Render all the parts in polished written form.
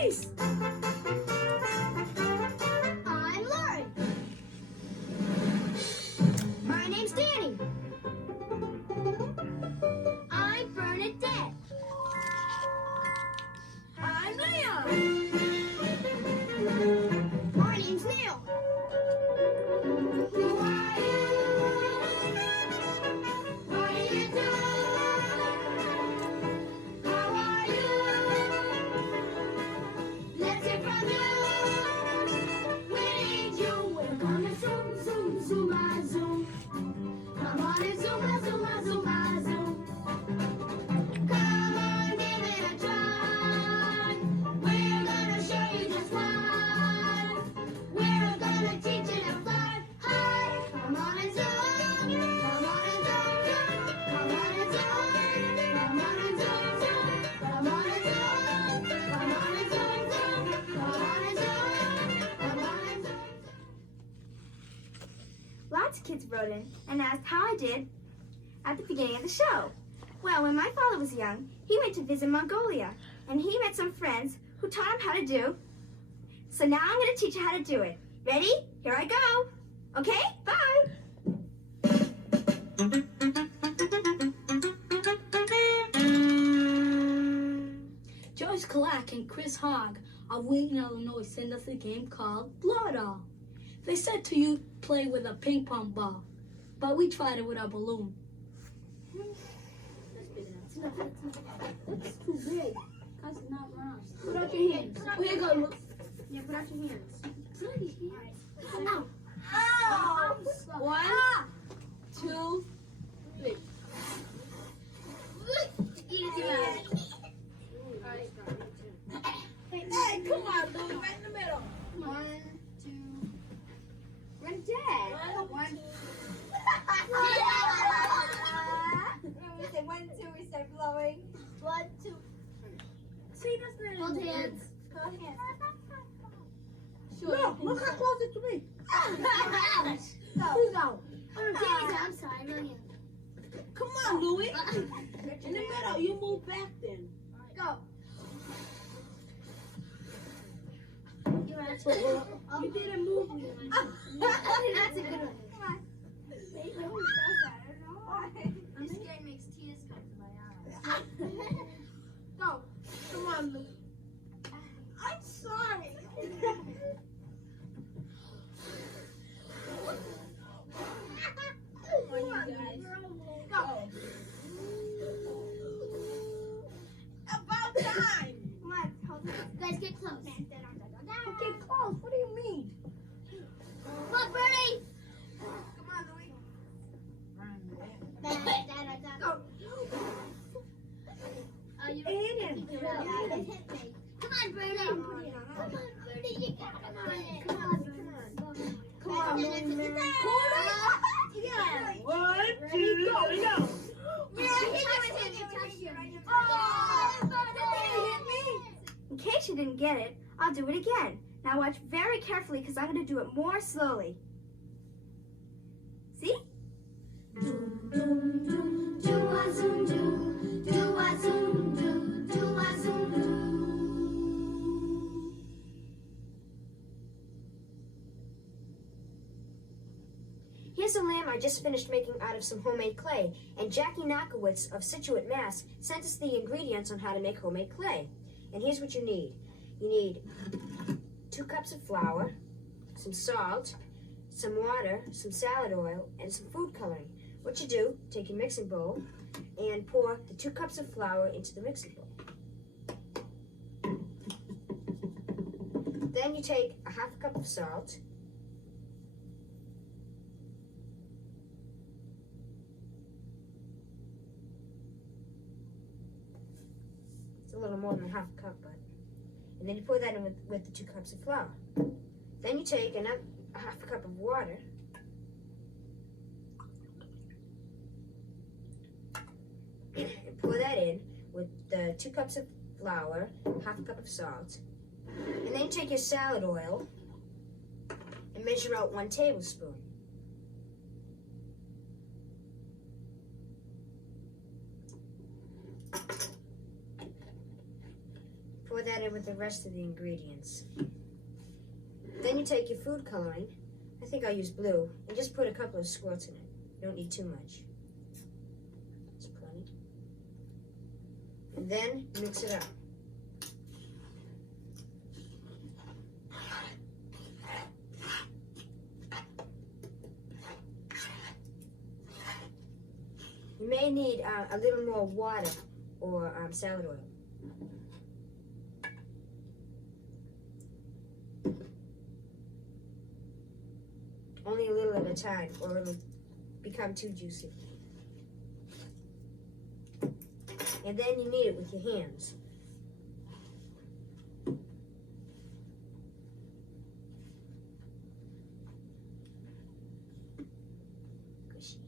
face. I'm Lauren. My name's Danny. I'm Bernadette. I'm Leon. My name's Neil. Who are you? What do you do? How are you? Let's hear from you. We need you. We're gonna zoom, zoom, zoom, zoom. Come on and zoom, zoom, zoom, zoom. Come on, give it a try. We're gonna show you just what. We're gonna teach you to fly high. Come on and zoom. Come on and zoom, zoom. Come on and zoom. Come on and zoom, zoom. Come on and zoom. Come on and zoom, zoom. Come on and zoom. Come on and zoom. Lots of kids wrote in and asked how I did at the beginning of the show. Well, when my father was young, he went to visit Mongolia, and he met some friends who taught him how to do. So now I'm going to teach you how to do it. Ready? Here I go. Okay? Bye. George Kalak and Chris Hogg of Wheaton, Illinois sent us a game called Blow It All. They said to you play with a ping pong ball, but we tried it with a balloon. That's too big. That's not round. Put out your hands. Oh, here you go. Look. Yeah, put out your hands. Ow. Ow. 1, 2, 3. Hey, come on, Louie, right in the middle. 1, 2. Run, Dad. 1. When we say 1, 2, we start blowing. 1, 2. See, that's not Hold hands. Hold hands. Look, look how close it to me. Go. Who's out? I'm sorry, no hands. Come on, Louie. In the middle, you move back then. Go. You're right. You didn't move me. That's a good one. Come on. This game makes tears come to my eyes. Go. Come on, Louie. I'm sorry. Come on, you guys. Go. About time. Come on, hold it. Guys, get close. Okay, close. What do you mean? Look, Bernie. Come on, Louie. Go. You Aiden. Come on, Bernie. Come on, Bernie. You got it. Come on. Come on, man. Yeah. 1, 2, go. In case you didn't get it, I'll do it again. Now watch very carefully because I'm going to do it more slowly. See? Here's a lamb I just finished making out of some homemade clay, and Jackie Knockowitz of Situate, Mass. sent us the ingredients on how to make homemade clay. And here's what you need. You need 2 cups of flour, some salt, some water, some salad oil, and some food coloring. What you do, take your mixing bowl and pour the 2 cups of flour into the mixing bowl. Then you take a 1/2 cup of salt, it's a little more than a 1/2 cup, but, and then you pour that in with the 2 cups of flour. Then you take a 1/2 cup of water, and pour that in with the 2 cups of flour, 1/2 cup of salt, and then you take your salad oil and measure out 1 tablespoon. Pour pour that in with the rest of the ingredients. Then you take your food coloring. I think I'll use blue. And just put a couple of squirts in it. You don't need too much. That's plenty. And then mix it up. You may need a little more water or salad oil. Only a little at a time, or it'll become too juicy. And then you knead it with your hands. Gushy.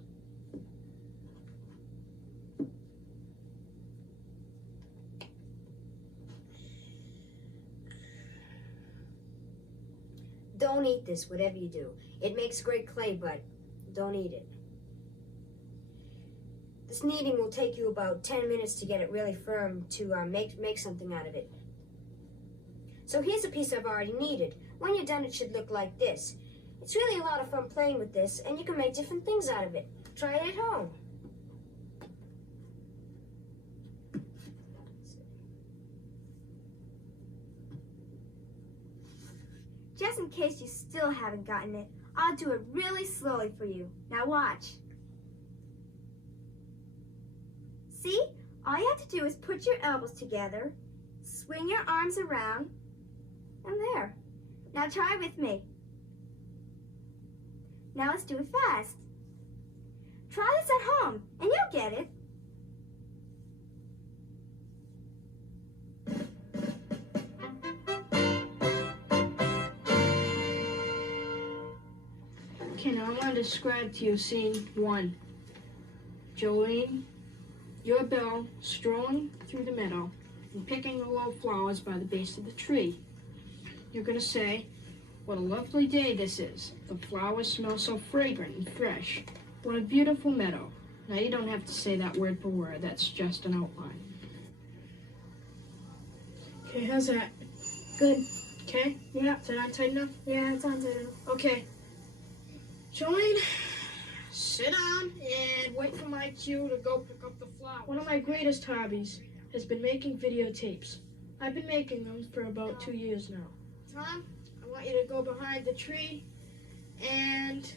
Don't eat this, whatever you do. It makes great clay, but don't eat it. This kneading will take you about 10 minutes to get it really firm to make something out of it. So here's a piece I've already kneaded. When you're done, it should look like this. It's really a lot of fun playing with this, and you can make different things out of it. Try it at home. Just in case you still haven't gotten it, I'll do it really slowly for you. Now watch. See? All you have to do is put your elbows together, swing your arms around, and there. Now try with me. Now let's do it fast. Try this at home, and you'll get it. Okay, now I want to describe to you scene 1. Jolene, you're Belle, strolling through the meadow and picking the little flowers by the base of the tree. You're going to say, "What a lovely day this is. The flowers smell so fragrant and fresh. What a beautiful meadow." Now you don't have to say that word for word. That's just an outline. Okay, how's that? Good. Okay? Yeah, is that on tight enough? Yeah, it's on title. Okay. Jolene, sit down and wait for my cue to go pick up the flowers. One of my greatest hobbies has been making videotapes. I've been making them for about 2 years now. Tom, I want you to go behind the tree and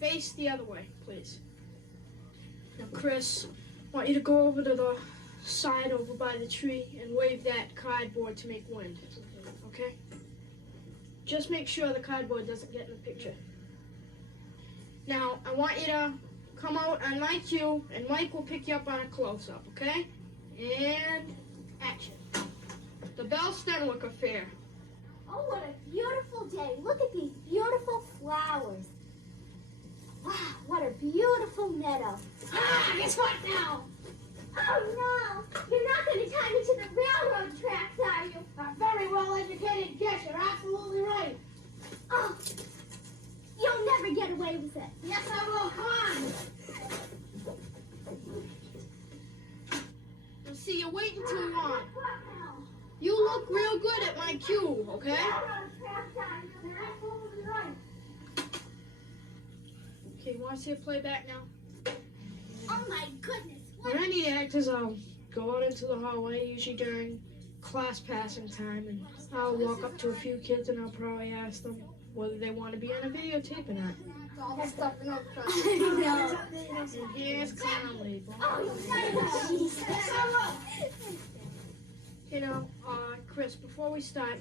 face the other way, please. Now, Chris, I want you to go over to the side over by the tree and wave that cardboard to make wind, okay? Just make sure the cardboard doesn't get in the picture. Now, I want you to come out on my cue, and Mike will pick you up on a close-up, okay? And action. The Belle Stenwick Affair. Oh, what a beautiful day. Look at these beautiful flowers. Wow, what a beautiful meadow. Ah, guess what now? Oh, no. You're not going to tie me to the railroad tracks, are you? A very well-educated guess. You're absolutely right. Oh, you'll never get away with it. Yes, I will. Come on. Now, see, you're waiting too long. What now? You look real good at my cue, okay? Railroad tracks, are you? You're absolutely right. Okay, you want to see a playback now? Oh, my goodness. When I need actors, I'll go out into the hallway, usually during class passing time, and I'll walk up to a few kids and I'll probably ask them whether they want to be on a videotape or not. All that stuff in that truck. And here's Conley. You know, Chris, before we start,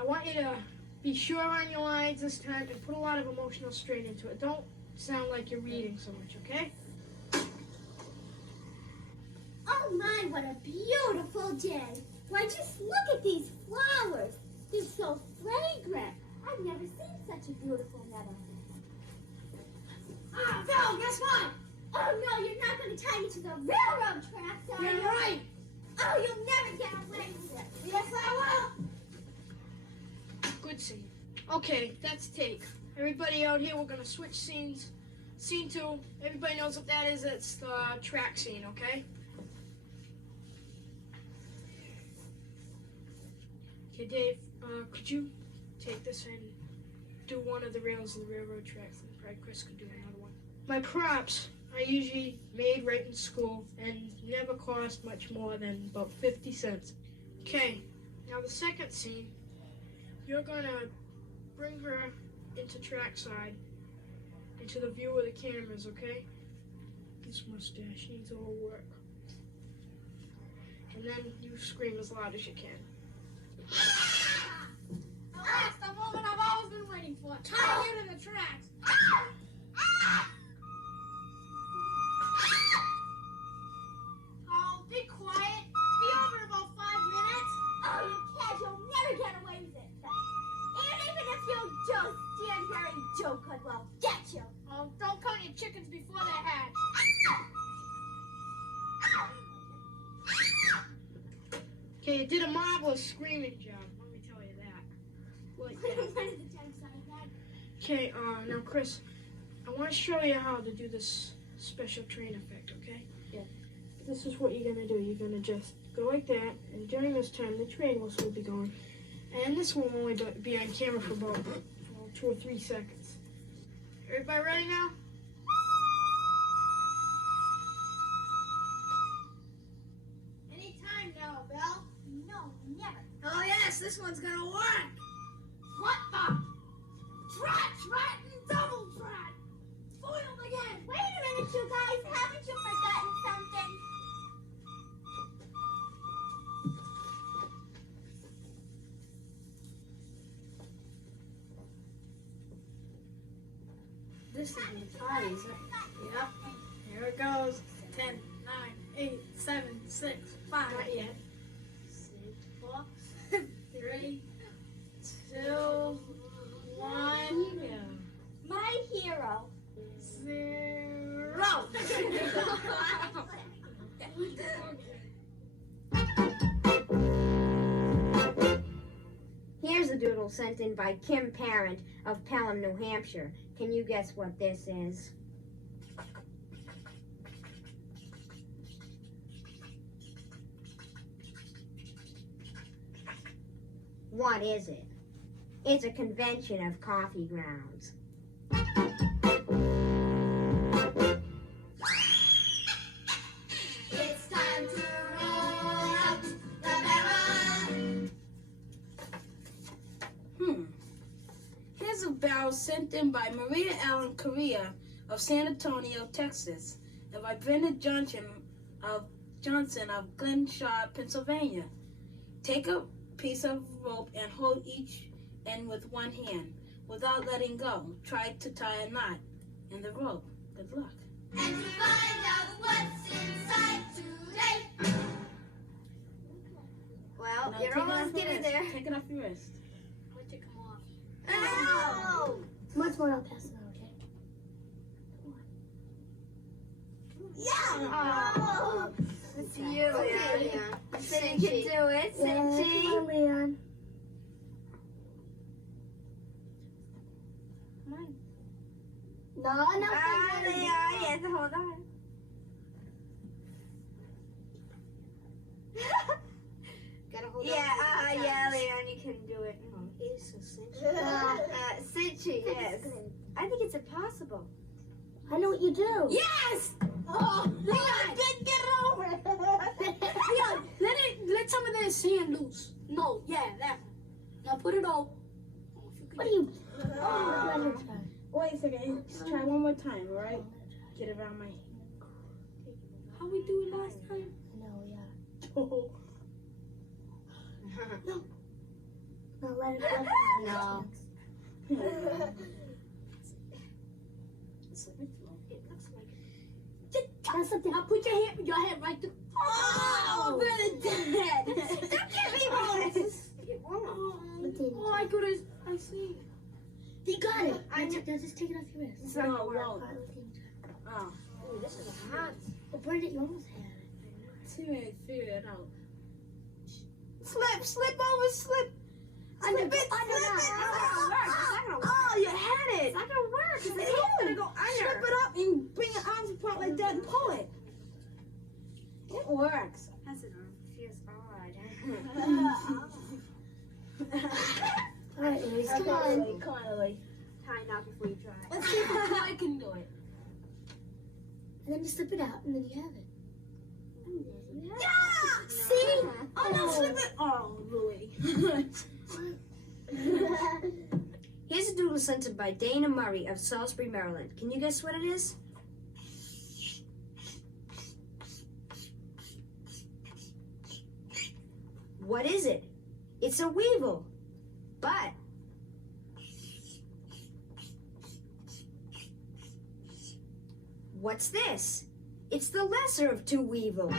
I want you to be sure on your lines this time and put a lot of emotional strain into it. Don't sound like you're reading so much, okay? Oh my, what a beautiful day. Why, just look at these flowers. They're so fragrant. I've never seen such a beautiful meadow. Ah, Phil, guess what? Oh no, you're not going to tie me to the railroad tracks, are Yeah, you? you're right. Oh, you'll never get away with it. Yes, I will. Good scene. Okay, that's take. Everybody out here, we're going to switch scenes. Scene 2, everybody knows what that is. It's the track scene, okay? Okay, Dave, could you take this and do one of the rails of the railroad tracks, and probably Chris could do another one. My props I usually made right in school and never cost much more than about 50 cents. Okay, now the second scene, you're gonna bring her into trackside, into the view of the cameras, okay? This mustache needs a little work. And then you scream as loud as you can. That's the moment I've always been waiting for. Tie you to the tracks. Oh, be quiet. Be over in about 5 minutes. Oh, you can't. You'll never get away with it. And even if you do, stand here and Joe could well get you. Oh, don't count your chickens before they hatch. Okay, you did a marvelous screaming job, let me tell you that. Like that. Okay, now Chris, I want to show you how to do this special train effect, okay? Yeah. This is what you're gonna do. You're gonna just go like that, and during this time, the train will still be going. And this will only be on camera for about 2 or 3 seconds. Everybody ready now? Any time now, Belle. No, never. Oh yes, this one's gonna work. What the? Trot, and double trot. Foiled again. Wait a minute, you guys. Haven't you forgotten something? This is the party, is it? Yep. Here it goes. 10, 9, 8, 7, 6, 5. Not yet. 4, 3, 2, 1. My hero. 0. Here's a doodle sent in by Kim Parent of Pelham, New Hampshire. Can you guess what this is? What is it? It's a convention of coffee grounds. It's time to roll up the barrel. Here's a barrel sent in by Maria Ellen Correa of San Antonio, Texas, and by Brenda Johnson of Glen Shaw, Pennsylvania. Take a piece of rope and hold each end with one hand without letting go. Try to tie a knot in the rope. Good luck. And to find out what's inside today. Well, Now you're take it off almost your getting wrist. there. Take it off your wrist. I take them off. Ow! Once more, I'll pass it out, okay? Oh! It's you, Okay, Leon. Cindy can do it. Cindy. Come on, Leon. No, no, Ah, Cindy. Leon, you have to hold on. Gotta hold Yeah, on. yeah, Leon, you can do it. Oh, it is so cingy. Cindy, yes. I think it's impossible. I know what you do. Yes! Oh, Leon did get it over. Leon, let some of that sand loose. No, yeah, that one. Now put it over. What are you? Oh, let her try. Wait a second. Just try one more time, all right? Get it around my hand. How we do it last time? No, yeah. Oh. No, let her try. No. It looks like it. That's something. Now put your hand right there. Oh, Bernadette! Don't give me bonus. It won't. Oh, I could have. I see. You got it. I know. Just take it off your wrist. It's not No, gonna work. won't. Oh. Ooh, this is hot. Well, Bernadette, you almost had it. Figure it out. Slip over, slip. Under Slip it, It's not slip gonna it. work. It's not gonna work. Oh, you had it. It's not gonna work. It's gonna go Slip under. it up and bring your arms apart like that and pull it. It works. That's an arm. Feels odd. Louise. Come on. Louie, come on, Louie. Tie a knot before you try. Let's see if Louie can do it. And then you slip it out, and then you have it. Yeah! See? Oh, no, slip it. Oh, Louie. Here's a doodle sent by Dana Murray of Salisbury, Maryland. Can you guess what it is? What is it? It's a weevil. But what's this? It's the lesser of two weevils.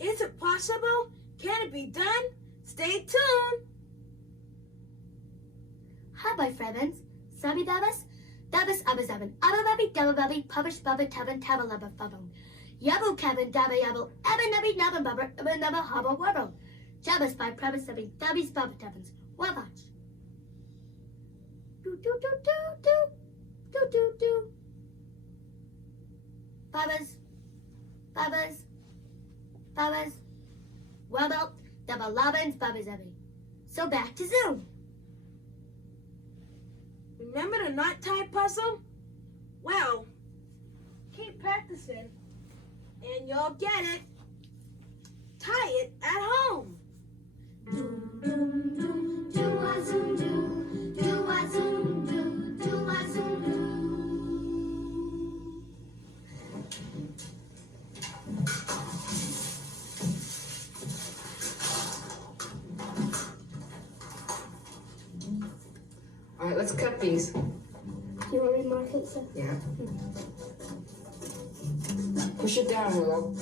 Is it possible? Can it be done? Stay tuned. Hi, my friends. Sabi Dabas? Dabas Abazaban. Abababi, Dabababi, Publish Baba Taban Tabalaba Babum. Yabu Cabin, Daba Yabble, Abanabi, Naban Bubber, Abanaba Hobble Wobble. Jabas by Premise Sabi, Dabby's Baba Tabans. Wabash. Do do do do do. Do do do. Babas. Babas. Babas. Wobble. Double Labans, Babas Abby. So back to Zoom. Remember the knot tie puzzle? Well, keep practicing and you'll get it. Tie it at home. Do do do do a zoom do a zoom do a zoom do. All right, let's cut these. You want me to mark it? So? Yeah. Push it down, Willow.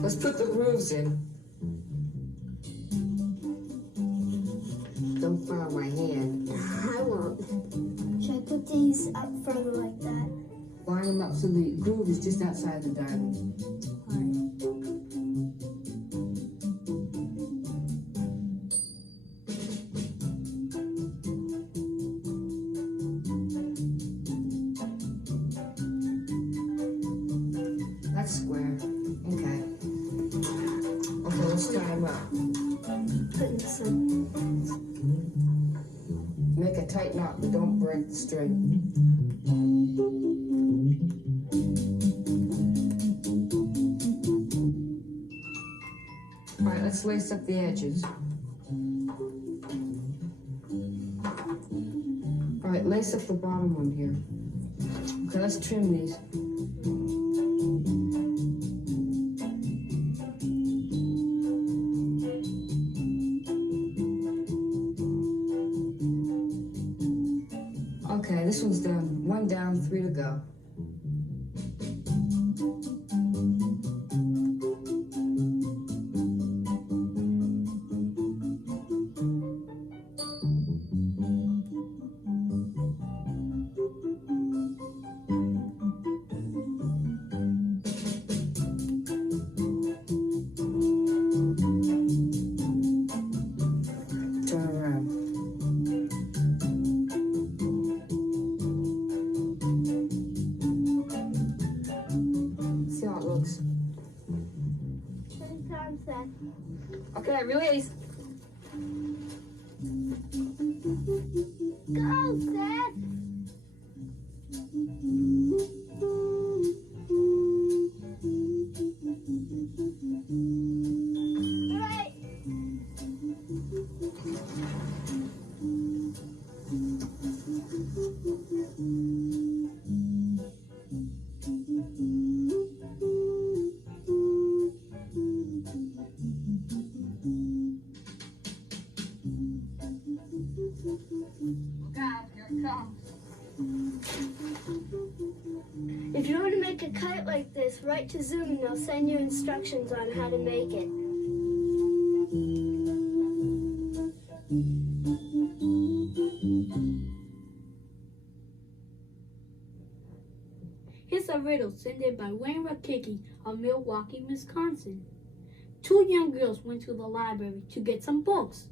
Let's put the grooves in. Don't follow my hand. I won't. Should I put these up further like that? Line them up so the groove is just outside the diamond. That's square. Okay. Okay, let's tie them up. Putting some. Make a tight knot, but don't break the string. All right, let's lace up the edges. All right, lace up the bottom one here. Okay, let's trim these. Okay, this one's done. One down, three to go. Turn around. See how it looks. 10 times that. Okay, release. Go, Seth! Alright. God, here it comes. If you want to make a kite like this, write to Zoom and they'll send you instructions on how to make it. riddle sent in by Wayne Rakicki of Milwaukee, Wisconsin. Two young girls went to the library to get some books.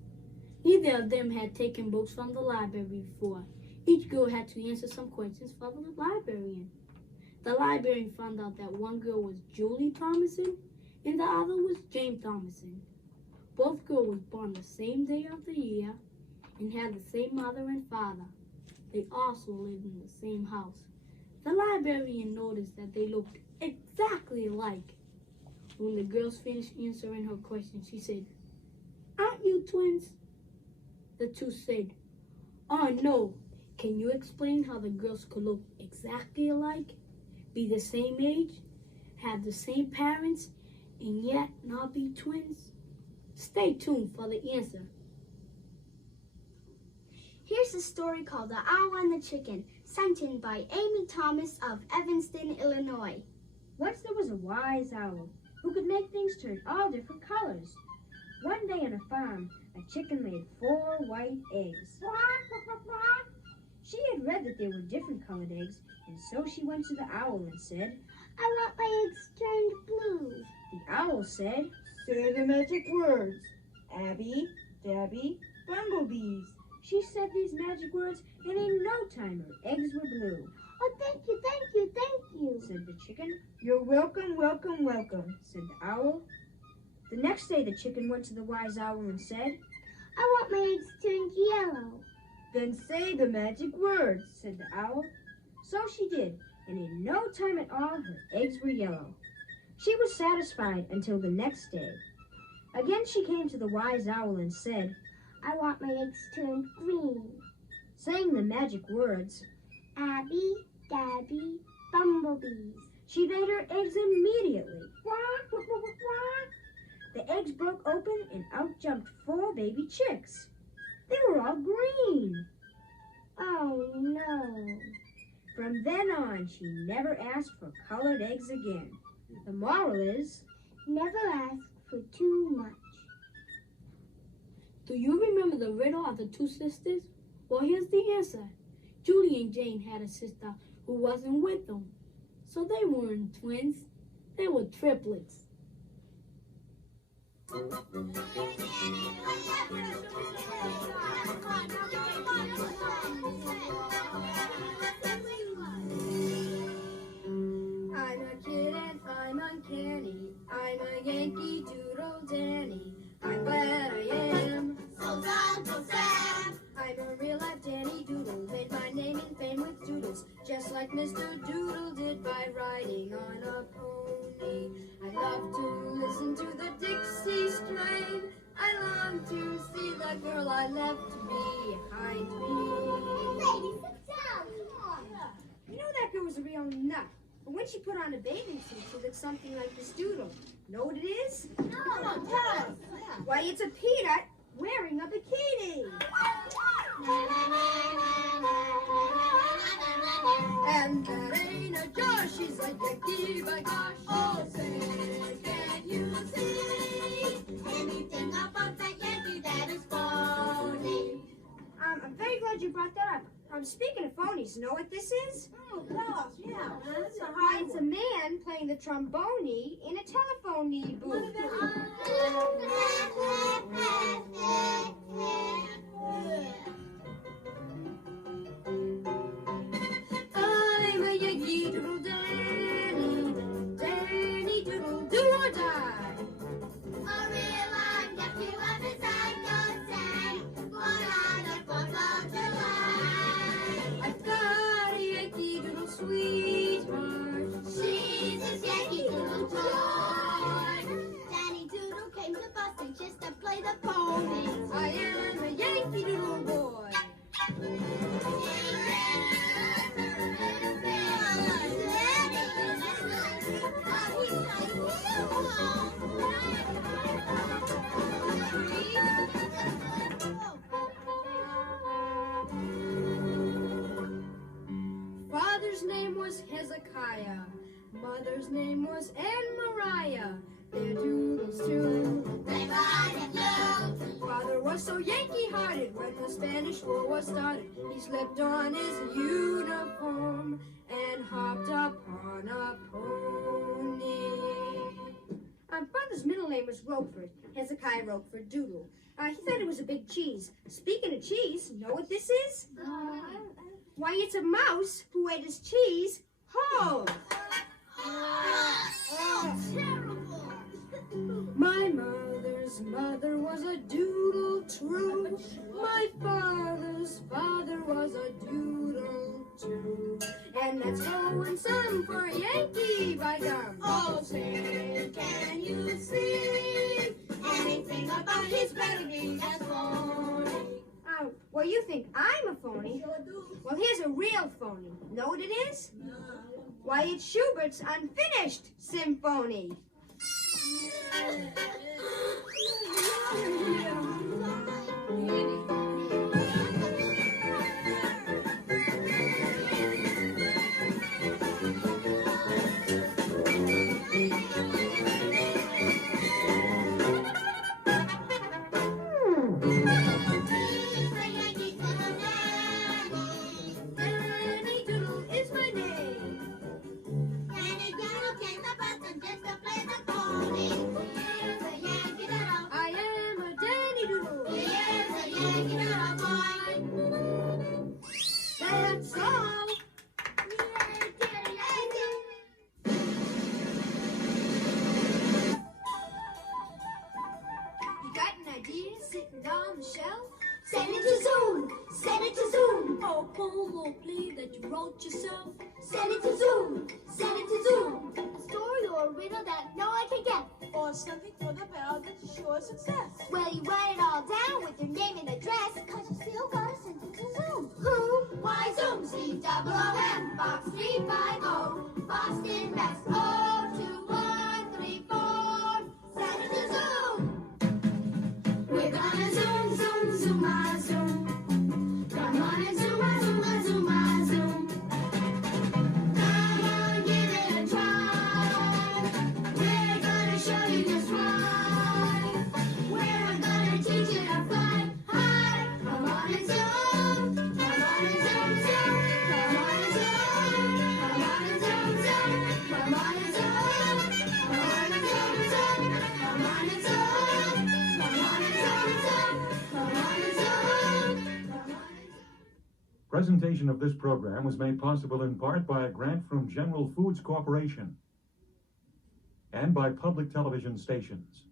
Neither of them had taken books from the library before. Each girl had to answer some questions for the librarian. The librarian found out that one girl was Julie Thomason and the other was James Thomason. Both girls were born the same day of the year and had the same mother and father. They also lived in the same house. The librarian noticed that they looked exactly alike. When the girls finished answering her question, she said, "Aren't you twins?" The two said, "Oh no, can you explain how the girls could look exactly alike, be the same age, have the same parents, and yet not be twins?" Stay tuned for the answer. Here's a story called The Owl and the Chicken, sent in by Amy Thomas of Evanston, Illinois. Once there was a wise owl who could make things turn all different colors. One day on a farm, a chicken laid 4 white eggs. She had read that there were different colored eggs, and so she went to the owl and said, I want my eggs turned blue. The owl said, Say the magic words. Abby, Dabby, bumblebees. She said these magic words, and in no time her eggs were blue. Oh, thank you, thank you, thank you. Said the chicken, You're welcome, welcome, welcome. said the owl. The next day the chicken went to the wise owl and said, I want my eggs turned yellow. Then say the magic words. said the owl. So she did, and in no time at all her eggs were yellow. She was satisfied until the next day. Again she came to the wise owl and said, I want my eggs turned green. saying the magic words, Abby, Dabby, bumblebees. she laid her eggs immediately. The eggs broke open and out jumped 4 baby chicks. They were all green. Oh no. From then on, she never asked for colored eggs again. The moral is, Never ask for too much. Do you remember the riddle of the two sisters? Well, here's the answer. Julie and Jane had a sister who wasn't with them. So they weren't twins. They were triplets. I'm a kid and I'm uncanny. I'm a Yankee Doodle Danny. I'm glad I am. So sad, so sad. I'm a real life Danny Doodle. Made my name and fame with doodles. Just like Mr. Doodle did by riding on a pony. I love to listen to the Dixie strain. I long to see the girl I left behind me. Lady, sit down. Come on. you know that girl was a real nut. But when she put on a bathing suit, she looked something like this doodle. Know what it is? No. Come on, tell us. Why, it's a peanut wearing a bikini. And that ain't a Josh, she's a Yankee by gosh. Oh, say, can you see Anything about that Yankee that is phony. I'm very glad you brought that up. Speaking of phonies, know what this is? Oh, tell us, yeah. That's a Why, it's a man playing the trombone in a telephone booth. I'm a Yankee Doodle Danny, Danny Doodle, do or die. A real life nephew of his Sam, born on the 4th of July. I've got a Yankee Doodle sweetheart. She's his Yankee Doodle toy. Danny Doodle came to Boston just to play the pony. I am a Yankee Doodle boy. Father's name was Hezekiah. Mother's name was Anne Mariah. They're doodles too. They ride in blue. Father was so Yankee-hearted when the Spanish War was started. He slipped on his uniform and hopped upon a pony. Father's middle name was Roquefort, Hezekiah Roquefort Doodle. He thought it was a big cheese. Speaking of cheese, know what this is? Why, it's a mouse who ate his cheese whole. Terrible. My mother's mother was a doodle true. My father's father was a doodle too. And let's go and some for Yankee, by gum. Oh, say, can you see anything about his pedigree that's phony? Well, you think I'm a phony? Well, here's a real phony. Know what it is? Why, it's Schubert's Unfinished Symphony. Danny Doodle is my name. Danny Doodle came to Boston just to play the pony. Here's a Yankee Doodle. I am a Danny Doodle. Here's a Yankee Doodle boy. That's all. You got an idea sitting on the shelf? Send it to Zoom. Send it to Zoom. Oh, poem or play that you wrote yourself. Send it to Zoom. Send it to Zoom. A story or a riddle that no one can get. Or something for the bell that's sure success. Well, you write it all down with your name and address, cause you still gotta send it to Zoom. Who? Why, Zoom, Z-O-O-M, Box 350, Boston, Mass. 02134. Send it to Zoom. We're gonna zoom, zoom, zoom, my Zoom. Come on and zoom, my Zoom, my Zoom, my Zoom. Come on, give it a try. We're gonna show you just why. We're gonna teach you to fly high. Come on and zoom. Come on and zoom, zoom. Come on and zoom. Come on and zoom, zoom. Come on and zoom. Come on and zoom, zoom. Come on and zoom. Come on and zoom, zoom. Come on and zoom. Come on and zoom. Presentation of this program was made possible in part by a grant from General Foods Corporation and by public television stations.